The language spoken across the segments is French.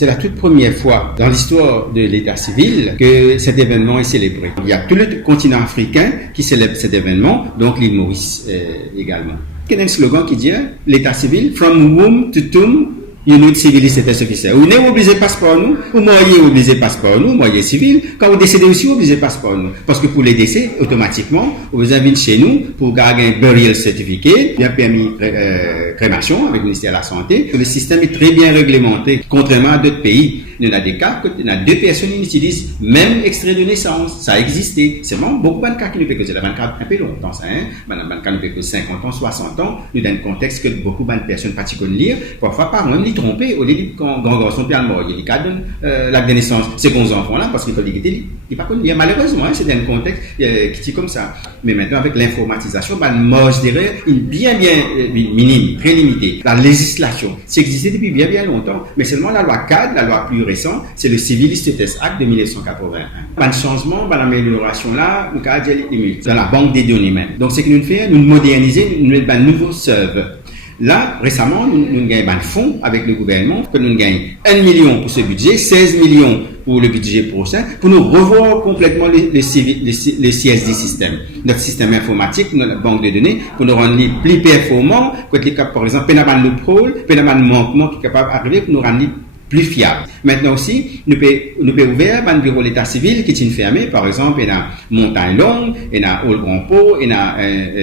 C'est la toute première fois dans l'histoire de l'État civil que cet événement est célébré. Il y a tout le continent africain qui célèbre cet événement, donc l'île Maurice également. Il y a un slogan qui dit « l'État civil, from whom to tomb, you need civil status officer ». Vous n'êtes obligé de passeport nous, ou moi obligé de passeport nous, moi civil. Quand vous décédez aussi, vous obligé de passeport nous. Parce que pour les décès, automatiquement, vous avez chez nous pour gagner un burial certificate, bien permis crémation avec le ministère de la Santé. Le système est très bien réglementé, contrairement à d'autres pays. Il y en a des cas, il y en a 2 personnes qui utilisent même extrait de naissance. Ça a existé. C'est vraiment beaucoup de cas qui ne peuvent que c'est 24 un peu longtemps, ça, hein. Maintenant, cas ne peuvent que 50 ans, 60 ans. Nous, dans un contexte que beaucoup de personnes pratiquent lire, parfois par même les tromper, au lieu de quand grand garçon puis mort, il y a l'acte de naissance, ces 11 enfants-là, parce qu'il faut l'équiter, il pas connu. Malheureusement, hein, c'est dans un contexte qui est comme ça. Mais maintenant, avec l'informatisation, une marge d'erreur bien minime, très limitée. La législation, c'est existé depuis bien longtemps, mais seulement la loi cadre, la loi plus récente, c'est le Civil Status Act de 1981. Un changement, une amélioration là, nous avons dit dans la banque des données même. Donc, c'est que nous faisons, nous moderniser, nous mettons un nouveau serveur. Là, récemment, nous gagnons un fonds avec le gouvernement, que nous gagnons 1 million pour ce budget, 16 millions pour le budget prochain, pour nous revoir complètement le CSD système, notre système informatique, notre banque de données, pour nous rendre plus performants, par exemple, pénaban loophole, pénaban manquement qui est capable d'arriver pour nous rendre plus fiable. Maintenant aussi, nous pouvons ouvrir un bureau de l'état civil qui est fermé. Par exemple, il y a Montagne Longue, il y a Old Grand Port, il y a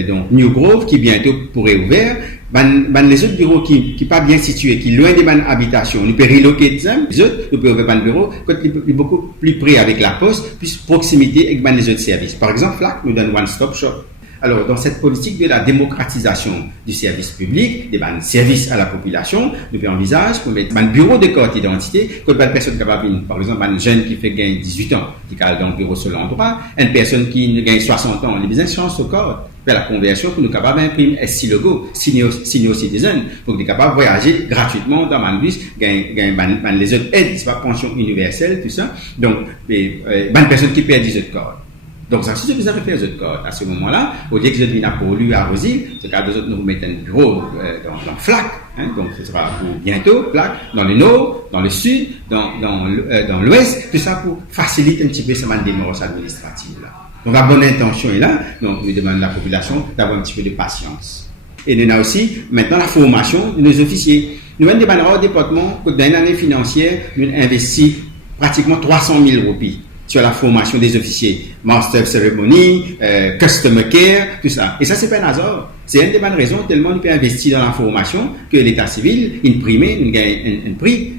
donc New Grove qui bientôt pourrait ouvrir. Les autres bureaux qui pas bien situés, qui loin des bonnes habitations, nous pouvons reloquer les autres, nous pouvons ouvrir un bureau qui est beaucoup plus près avec la poste, plus proximité avec les autres services. Par exemple, FLAC nous donne One Stop Shop. Alors, dans cette politique de la démocratisation du service public, des services à la population, nous envisage pour mettre un bureau de carte d'identité, quand une personne capable, par exemple, un jeune qui fait gagner 18 ans, qui a dans le bureau sur l'endroit, une personne qui gagne 60 ans, on a besoin de chance au corps. Faire la conversion pour nous capables d'imprimer SC logo, senior citizen, pour nous capables de voyager gratuitement dans un bus, gagner les autres aides, c'est pas pension universelle, tout ça. Donc, bonne personne qui perd 10 autres corps. Donc, ça, si je vous avais fait les autres corps, à ce moment-là, au lieu que je vienne à Polu, à Rosil, c'est qu'à deux autres, nous mettons un bureau dans FLAC, hein, donc ce sera pour bientôt, FLAC, dans le nord, dans le sud, dans l'ouest, tout ça pour faciliter un petit peu cette démarche administrative-là. Donc, la bonne intention est là, donc, nous demandons à la population d'avoir un petit peu de patience. Et nous avons aussi, maintenant, la formation de nos officiers. Nous avons demandé au département que dans une année financière, nous investissons pratiquement 300 000 roupies sur la formation des officiers, Master of Ceremony, Customer Care, tout ça. Et ça, c'est pas un hasard. C'est une des bonnes raisons tellement nous peut investir dans la formation que l'État civil, il gagne un prix,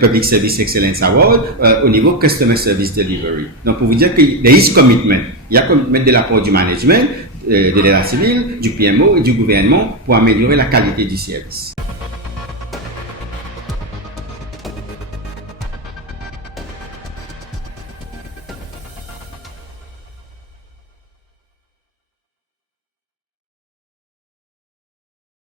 Public Service Excellence Award, au niveau Customer Service Delivery. Donc, pour vous dire qu'il y a commitment. Il y a commitment de la part du management, de l'État civil, du PMO et du gouvernement pour améliorer la qualité du service.